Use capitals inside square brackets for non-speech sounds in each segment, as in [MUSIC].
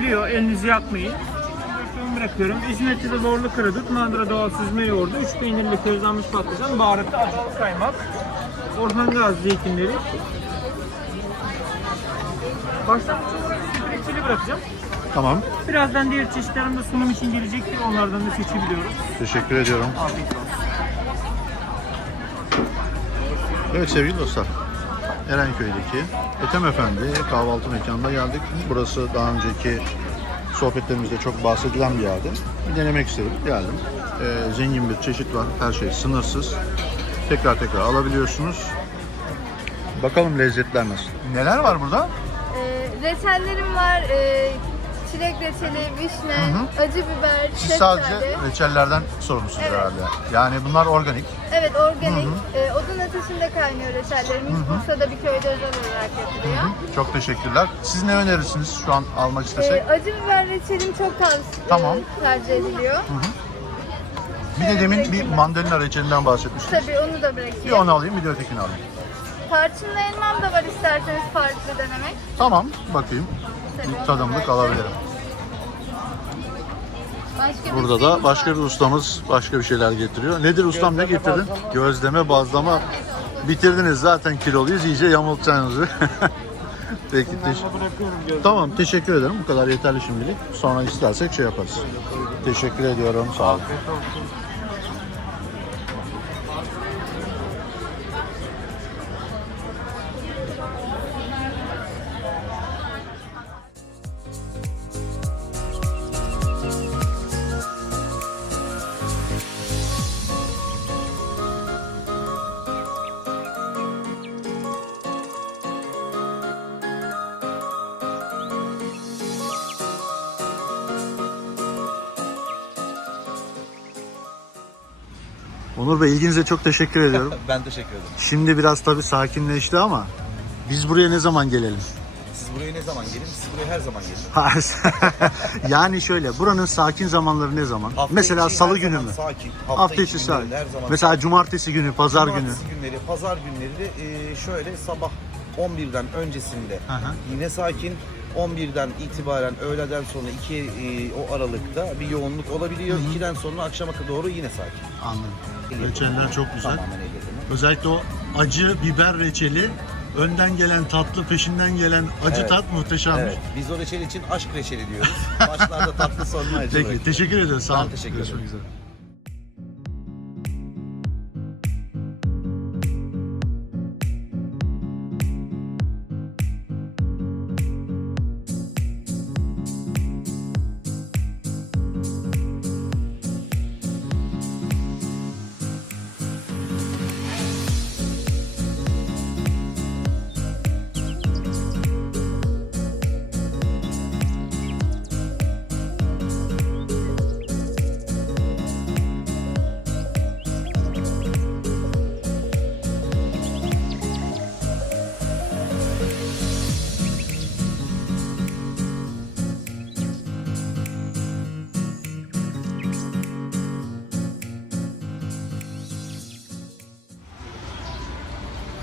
Olabiliyor. Elinizi yakmayın. Bırakıyorum. İzmir'de de zorlu kırıdık. Mandıra doğal süzme yoğurdu. Üç peynirli közlenmiş patlıcan. Baharatlı acılı kaymak. Orhan Gazi zeytinleri. Başlangıç olarak size reçeli bırakacağım. Tamam. Birazdan diğer çeşitlerim de sunum için gelecektir. Onlardan da seçebiliyoruz. Teşekkür ediyorum. Afiyet olsun. Evet sevgili dostlar. Erenköy'deki Ethem Efendi kahvaltı mekanına geldik. Burası daha önceki sohbetlerimizde çok bahsedilen bir yerdi. Bir denemek istedim. Geldim. Ee, zengin bir çeşit var. Her şey sınırsız. Tekrar tekrar alabiliyorsunuz. Bakalım lezzetler nasıl. Neler var burada? Ee, reçellerim var. Ee, çilek reçeli, vişne, acı biber, Siz sadece reçellerden sorumlusunuz Evet. herhalde. Yani bunlar organik. Evet organik. Ee, odun ateşinde kaynıyor reçellerimiz. Bursa'da bir köyde özel olarak yapılıyor. Çok teşekkürler. Siz ne önerirsiniz şu an almak istesek? Ee, acı biber reçelim çok tavsiye Tamam. tercih ediliyor. bir de demin bir mandalina reçelinden bahsetmiştiniz. Tabii onu da Bir bırakayım. onu alayım bir de ötekini alayım. Tarçınlı elmam da var isterseniz farklı denemek. Tamam bakayım. Onu tadımlık da- alabilirim. Başka Burada da şeyimiz başka bir ustamız başka bir şeyler getiriyor. Nedir ustam ne getirdin? Gözleme bazlama. Bitirdiniz zaten kiloluyuz iyice yamultacaksınız. [LAUGHS] Peki teş-. Tamam teşekkür ederim. Bu kadar yeterli şimdilik. Sonra istersek şey yaparız. Teşekkür ediyorum. Sağ olun. Onur Bey ilginize çok teşekkür ediyorum. [LAUGHS] Ben teşekkür ederim. Şimdi biraz tabii sakinleşti ama biz buraya ne zaman gelelim? Siz buraya ne zaman gelin? Siz buraya her zaman gelin. [LAUGHS] yani şöyle buranın sakin zamanları ne zaman? Hafta Mesela içi salı her günü zaman mü? Sakin. Hafta içi sakin. Her zaman Mesela cumartesi günü, pazar günü. Cumartesi günleri, pazar günleri de e, şöyle sabah 11'den öncesinde hı. yine sakin. 11'den itibaren öğleden sonra 2 e, o aralıkta bir yoğunluk olabiliyor. 2'den sonra akşama doğru yine sakin. Anladım. El Reçeller çok güzel. Tamamen. Özellikle o acı biber reçeli önden gelen tatlı peşinden gelen acı Evet. tat muhteşemmiş. Evet. Biz o reçel için aşk reçeli diyoruz. [LAUGHS] Başlarda tatlı sonuna acı Peki teşekkür ederim. Sağ olun. teşekkür Görüşmek ederim. üzere.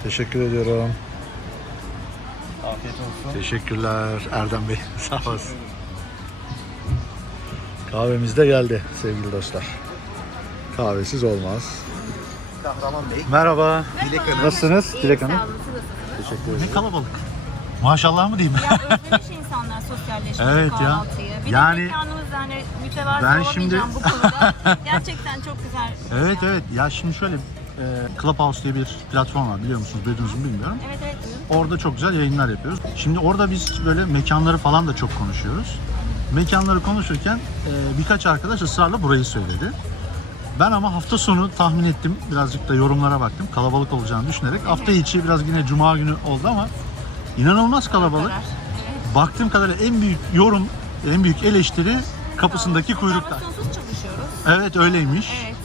Teşekkür ediyorum. Afiyet olsun. Teşekkürler Erdem Bey. [LAUGHS] Sağ olasın. Kahvemiz de geldi sevgili dostlar. Kahvesiz olmaz. Kahraman Bey. Merhaba. Dilek Hanım. Nasılsınız Dilek Hanım? Sağ olun, siz nasılsınız? Teşekkür ederim. Ne kalabalık. Maşallah mı diyeyim? Ya özlemiş insanlar sosyalleşmeyi, Evet ya. kahvaltıyı. Bir Yani- de mekanımız hani mütevazı Ben olmayacağım şimdi- bu konuda. [LAUGHS] Gerçekten çok güzel. Evet evet. Ya şimdi şöyle e, Clubhouse diye bir platform var biliyor musunuz? Duydunuz mu bilmiyorum. Evet evet. Orada çok güzel yayınlar yapıyoruz. Şimdi orada biz böyle mekanları falan da çok konuşuyoruz. Mekanları konuşurken e, birkaç arkadaş ısrarla burayı söyledi. Ben ama hafta sonu tahmin ettim. Birazcık da yorumlara baktım. Kalabalık olacağını düşünerek. Hafta içi biraz yine cuma günü oldu ama inanılmaz kalabalık. Baktığım kadarıyla en büyük yorum, en büyük eleştiri kapısındaki kuyruklar. Evet öyleymiş. Evet.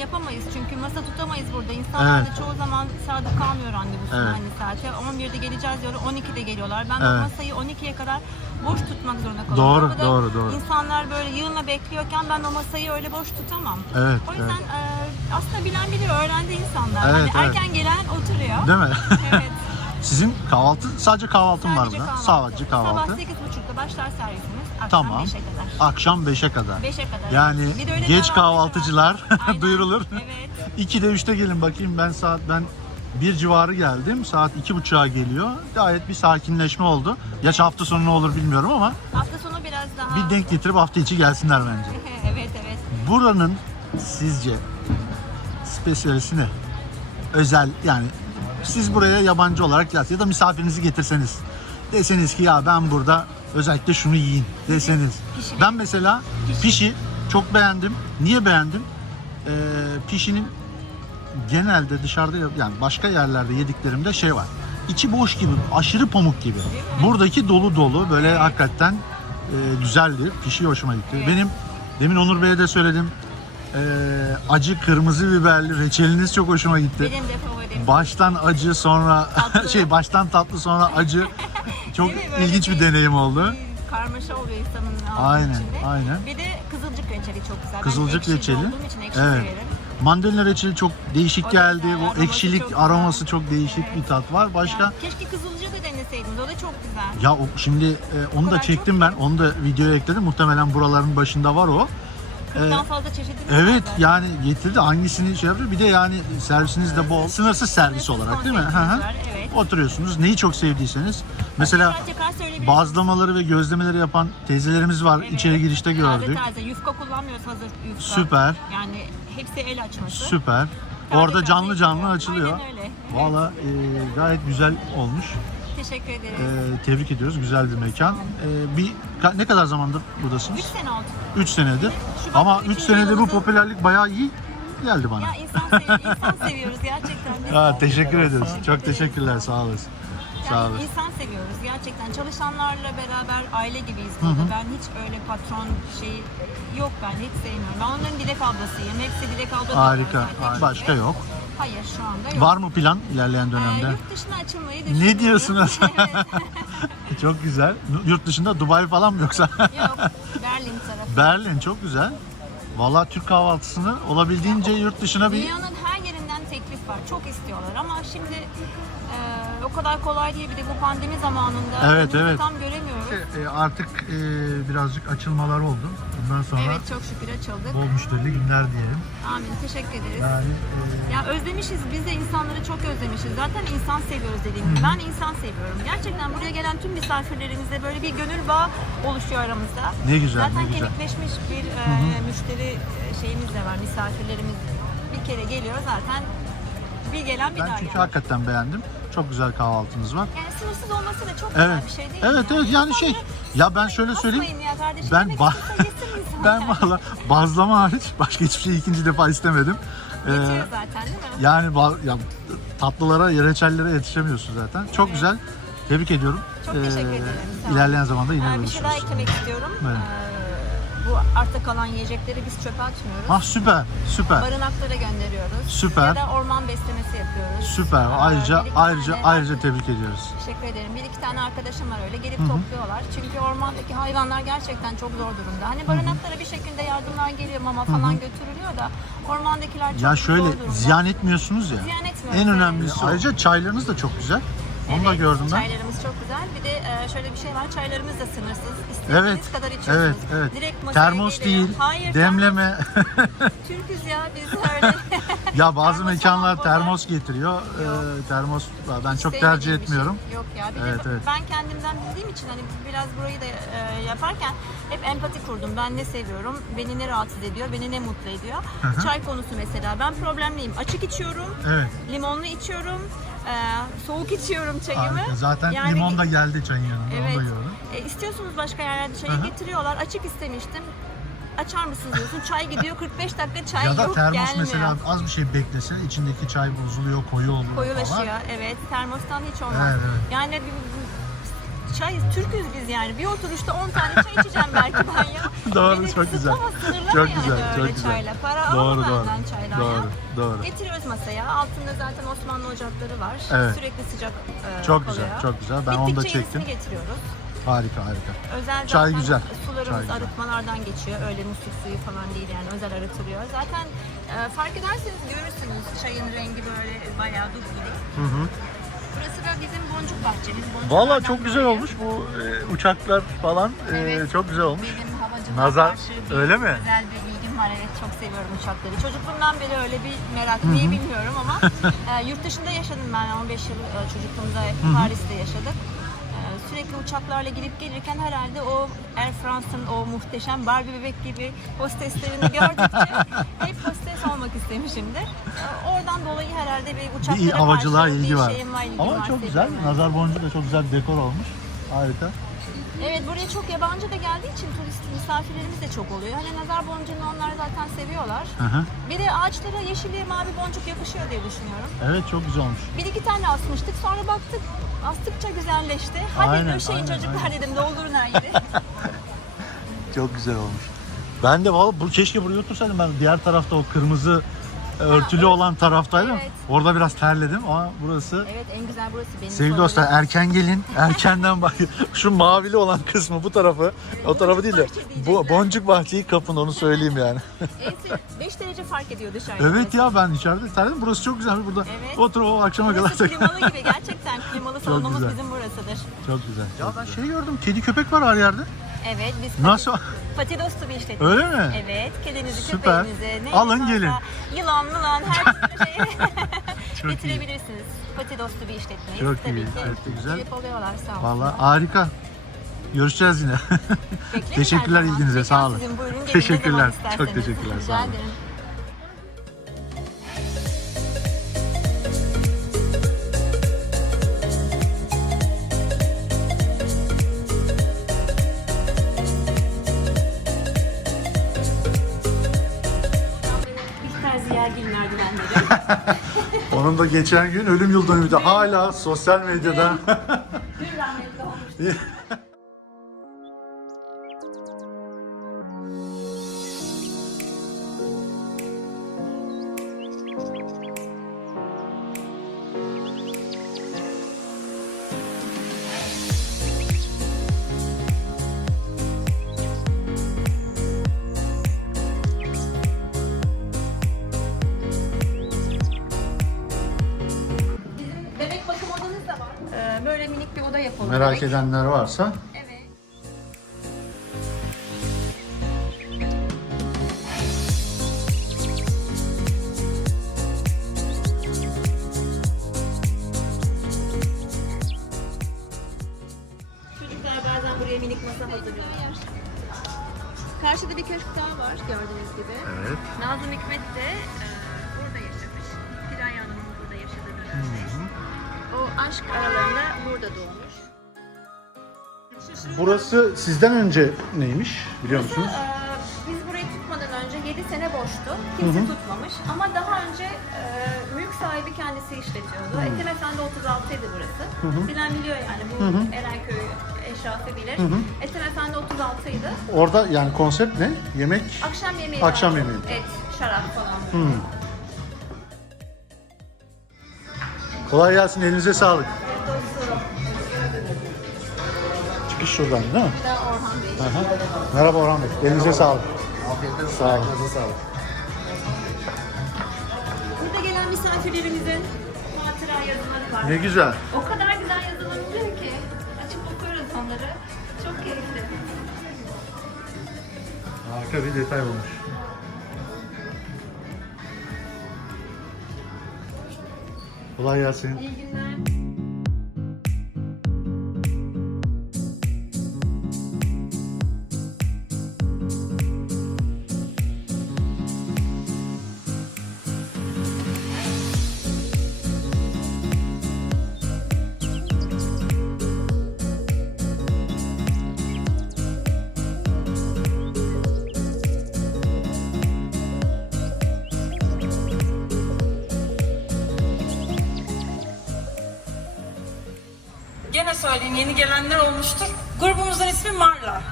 Yapamayız çünkü masa tutamayız burada. İnsanlar Evet. da çoğu zaman sadık kalmıyor randevusuna Evet. aynı saate. 11'de geleceğiz diyor, 12'de geliyorlar. Ben Evet. masayı 12'ye kadar boş tutmak zorunda kalıyorum. Doğru, doğru, doğru. İnsanlar böyle yığınla bekliyorken ben o masayı öyle boş tutamam. Evet, O yüzden e, aslında bilen biliyor, öğrendi insanlar. Evet, hani evet. erken gelen oturuyor. Değil mi? evet. [LAUGHS] Sizin kahvaltı, sadece kahvaltım var Sadece burada. kahvaltı. Sadece kahvaltı. Sabah 8.30'da başlar servisimiz. Akşam Tamam. 5'e kadar. Akşam 5'e kadar. 5'e kadar. Yani Bir de öyle geç kahvaltıcılar var. [LAUGHS] Aynen. duyurulur. Evet. 2'de 3'te gelin bakayım ben saat ben bir civarı geldim. Saat iki buçuğa geliyor. Gayet bir sakinleşme oldu. Yaş hafta sonu ne olur bilmiyorum ama Hafta sonu biraz daha... bir denk getirip hafta içi gelsinler bence. [LAUGHS] evet evet. Buranın sizce spesiyalisi ne? Özel yani siz buraya yabancı olarak gelseniz ya da misafirinizi getirseniz deseniz ki ya ben burada özellikle şunu yiyin deseniz. Pişi. Ben mesela pişi çok beğendim. Niye beğendim? Ee, pişinin genelde dışarıda yani başka yerlerde yediklerimde şey var. İçi boş gibi, aşırı pamuk gibi. Buradaki dolu dolu böyle hakikaten e, güzeldi. Pişi hoşuma gitti. Benim demin Onur Bey'e de söyledim. e, acı kırmızı biberli reçeliniz çok hoşuma gitti. Benim de favorim. Baştan acı sonra [LAUGHS] şey baştan tatlı sonra acı. [LAUGHS] Çok? Böyle ilginç bir deneyim oldu. Karmaşa oluyor insanın ağzı Aynen, içinde. aynen. Bir de kızılcık reçeli çok güzel. Kızılcık ben ekşili reçeli. olduğum için ekşi Evet. severim. Mandalina reçeli çok değişik O da geldi. güzel, O ekşilik çok güzel. aroması çok değişik bir tat var. Başka keşke kızılcığı da deneseydiniz. O da çok güzel. Ya o, şimdi e, onu da kadar çektim ben. Onu da videoya ekledim. Muhtemelen buraların başında var o. E, Daha fazla çeşidi mi evet var? yani getirdi hangisini şey yapıyor. Bir de yani servisiniz de bol. Sınırsız servis olarak değil mi? Hı hı. var, Evet. Oturuyorsunuz. Neyi çok sevdiyseniz. Mesela söyleyebilirim. bazlamaları ve gözlemeleri yapan teyzelerimiz var. Evet. İçeri girişte gördük. Taze taze. Yufka kullanmıyoruz hazır yufka. Süper. Yani hepsi el açması. Süper. Taze Orada taze canlı canlı yapıyor. açılıyor. Aynen öyle. Evet. Valla e, gayet güzel olmuş. Teşekkür ederiz. E, tebrik ediyoruz. Güzel bir mekan. E, bir ka- ne kadar zamandır buradasınız? 3 sene oldu. 3 senedir. Şubat Ama ayı 3 için senedir bu popülerlik bayağı iyi geldi bana. Ya insan, sev insan seviyoruz gerçekten. Biz [LAUGHS] Ha, teşekkür ederiz. Çok teşekkürler. Sağ olasın. Sağ Yani olasın. insan seviyoruz gerçekten. Çalışanlarla beraber aile gibiyiz burada. Ben hiç öyle patron şey yok ben hiç sevmiyorum. Ben onların dilek ablasıyım. Hepsi dilek abla diyorlar Harika. zaten. Başka yok. Hayır şu anda yok. Var mı plan ilerleyen Ee, dönemde? yurt dışına açılmayı düşünüyorum. Ne diyorsunuz? [LAUGHS] [LAUGHS] Çok güzel. Yurt dışında Dubai falan mı yoksa? Yok. [LAUGHS] Berlin tarafı. Berlin çok güzel. Vallahi Türk kahvaltısını olabildiğince yurt dışına bir Dünyanın her yerinden teklif var. Çok istiyorlar ama şimdi e, o kadar kolay değil. Bir de bu pandemi zamanında Evet, evet. tam. E, artık e, birazcık açılmalar oldu. Bundan sonra Evet çok şükür açıldık. bol müşterili günler diyelim. Amin. Teşekkür ederiz. Yani e, Ya özlemişiz. Biz de insanları çok özlemişiz. Zaten insan seviyoruz dediğim gibi. Ben insan seviyorum. Gerçekten buraya gelen tüm misafirlerimizle böyle bir gönül bağı oluşuyor aramızda. Ne güzel, Zaten ne güzel. kemikleşmiş bir e, müşteri e, şeyimiz de var. Misafirlerimiz bir kere geliyor zaten. Bir gelen bir ben daha çünkü geliyor. hakikaten beğendim. Çok güzel kahvaltınız var. Yani sınırsız olması da çok Evet. güzel bir şey değil Evet mi? evet yani şey ya ben şöyle söyleyeyim. ya kardeşim. Ben Yemek ba- istiyorsa yesin [LAUGHS] insan Ben ya. valla bazlama hariç başka hiçbir şey ikinci defa istemedim. Ee, Yetiyor zaten değil mi? yani ba- ya, tatlılara, reçellere yetişemiyorsun zaten. Çok Evet. güzel. Tebrik ediyorum. Çok teşekkür ederim, sağ olun. İlerleyen zamanda yine Ee, bir şey daha görüşürüz. eklemek istiyorum. Evet. Ee, bu artta kalan yiyecekleri biz çöpe atmıyoruz. Ah süper, süper. Barınaklara gönderiyoruz. Süper. Ya da orman beslemesi yapıyoruz. Süper. Ee, Ayrıca ayrıca tane- ayrıca tebrik ediyoruz. Teşekkür ederim. Bir iki tane arkadaşım var öyle gelip topluyorlar. Çünkü ormandaki hayvanlar gerçekten çok zor durumda. Hani barınaklara bir şekilde yardımlar geliyor mama falan götürülüyor da ormandakiler çok Ya zor şöyle durumda. ziyan etmiyorsunuz ya. Ziyan etmiyoruz, En önemlisi. Ayrıca çaylarınız da çok güzel. Onu da gördüm ben. Çaylarımız çok güzel. Bir de e, şöyle bir şey var. Çaylarımız da sınırsız. İstediğiniz Evet. kadar içiyorsunuz. Evet, evet. Direkt masaya Termos geliyor. değil, Hayır, demleme. termos. [LAUGHS] Türküz ya biz öyle. [LAUGHS] ya bazı Termos mekanlar falan termos getiriyor. Ee, termos ben çok Sevmediğim tercih bir şey. etmiyorum. Yok ya. Bir Evet, de evet. ben kendimden bildiğim için hani biraz burayı da e, yaparken hep empati kurdum. Ben ne seviyorum, beni ne rahatsız ediyor, beni ne mutlu ediyor. Çay konusu mesela. Ben problemliyim. Açık içiyorum, Evet. limonlu içiyorum, e, soğuk içiyorum çayımı. Harika. Zaten Yani limon da geldi çayın yanında. Evet. Onu da gördüm. E, istiyorsunuz başka yerlerde çayı Hı hı. getiriyorlar. Açık istemiştim. Açar mısınız diyorsun. Çay gidiyor 45 dakika çay ya da yok termos gelmiyor. mesela az bir şey beklese içindeki çay bozuluyor, koyu oluyor Koyulaşıyor falan. evet. Termostan hiç olmaz. Evet, evet. Yani çay Türküz biz yani. Bir oturuşta 10 tane çay içeceğim belki ben ya. [LAUGHS] Doğru, Beni çok güzel. Çok yani güzel, öyle çok güzel. çayla. Para Doğru, doğru. çaydan Doğru, doğru. Getiriyoruz masaya. Altında zaten Osmanlı ocakları var. Evet. Sürekli sıcak e, Çok kalıyor. güzel, çok güzel. Ben Bittikçe onu da çektim. getiriyoruz. Harika, harika. Özel Çay güzel. sularımız Çay güzel. arıtmalardan geçiyor. Öyle musluk suyu falan değil yani özel arıtılıyor. Zaten e, fark ederseniz görürsünüz çayın rengi böyle bayağı dupduru. Hı hı. Burası da bizim boncuk bahçemiz. Boncuklardan Valla çok güzel dolayı olmuş bu e, uçaklar falan e, Evet. çok güzel olmuş. Benim havacılığa Nazar, karşı öyle mi? Özel bir bilgim var evet çok seviyorum uçakları. Çocukluğumdan beri öyle bir merak niye bilmiyorum ama [LAUGHS] e, yurt dışında yaşadım ben 15 yıl e, çocukluğumda Paris'te yaşadık. Sürekli uçaklarla gidip gelirken herhalde o Air France'ın o muhteşem Barbie bebek gibi hosteslerini gördükçe [LAUGHS] hep hostes olmak istemişimdir. Oradan dolayı herhalde bir uçaklara Bir havacılığa karşı ilgi bir var. şeyim var, ilgim Ama var, çok güzel. yani. Nazar boncuğu da çok güzel bir dekor olmuş. Harika. Evet buraya çok yabancı da geldiği için turist misafirlerimiz de çok oluyor. Hani nazar boncuğunu onlar zaten seviyorlar. Hı. Bir de ağaçlara yeşilliğe mavi boncuk yakışıyor diye düşünüyorum. Evet çok güzel olmuş. Bir iki tane asmıştık sonra baktık astıkça güzelleşti. Hadi Aynen, döşeyin aynen, çocuklar dedim doldurun her yeri. [LAUGHS] Çok güzel olmuş. Ben de valla bu keşke buraya otursaydım ben diğer tarafta o kırmızı örtülü olan taraftaydım. Evet. Orada biraz terledim ama burası evet en güzel burası benim Sevgili favorim. dostlar erken gelin. Erkenden bak [LAUGHS] şu mavili olan kısmı bu tarafı. O tarafı değil de bu boncuk bahçeyi kapın onu söyleyeyim yani. 5 derece fark ediyor dışarıda. evet ya ben içeride terledim. Burası çok güzel. Burada Evet. otur o akşama kadar. Burası klimalı gibi gerçekten klimalı [LAUGHS] salonumuz güzel. bizim burasıdır. Çok güzel. Ya ben şey gördüm. Kedi köpek var her yerde. Evet biz Nasıl? pati dostu bir işletme. Öyle mi? Evet, kedinizi, Süper. köpeğinizi, ne Alın varsa, gelin. Yılan, mılan her türlü [LAUGHS] şeyi Çok iyi. getirebilirsiniz. Pati dostu bir işletmeyiz. Çok Tabii iyi, ki. evet, güzel. Oluyorlar sağ olsun. Vallahi harika. Görüşeceğiz yine. [LAUGHS] Teşekkürler ilginize, sağ olun. Sizin, buyurun gelin ne Teşekkürler, çok isterseniz. teşekkürler, Rica sağ olun. ederim. [LAUGHS] Onun da geçen gün ölüm yıl dönümüydü. Hala sosyal medyada. Bir rahmetli olmuş. [LAUGHS] Merak edenler varsa Evet. Çocuklar bazen buraya minik masa hazırlıyorlar. Karşıda bir köşk daha var gördüğünüz gibi. Evet. Nazım Hikmet de e, burada yaşamış. Piray Hanım'ın burada yaşadığı dönemde. O aşk aralarında burada doğmuş. Burası sizden önce neymiş biliyor Burası, musunuz? e, biz burayı tutmadan önce 7 sene boştu. Kimse tutmamış. Ama daha önce e, mülk sahibi kendisi işletiyordu. Ethem Efendi 36 idi burası. Bilen biliyor yani bu Erenköy eşrafı bilir. Ethem Efendi 36 idi. Orada yani konsept ne? Yemek. Akşam yemeği Akşam vardı. yemeği. Et, şarap falan. Hmm. Kolay gelsin elinize sağlık. Çıkış şuradan değil mi? Ben Orhan Bey. Aha. Merhaba Orhan Bey. Elinize sağlık. Sağ olun. Burada gelen misafirlerimizin hatıra yazıları var. Ne güzel. O kadar güzel yazılabiliyor ki. Açıp okuyoruz onları. Çok keyifli. Harika bir detay olmuş. Kolay gelsin. İyi günler. Gene söyleyeyim yeni gelenler olmuştur. Grubumuzun ismi Marla.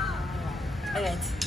Evet.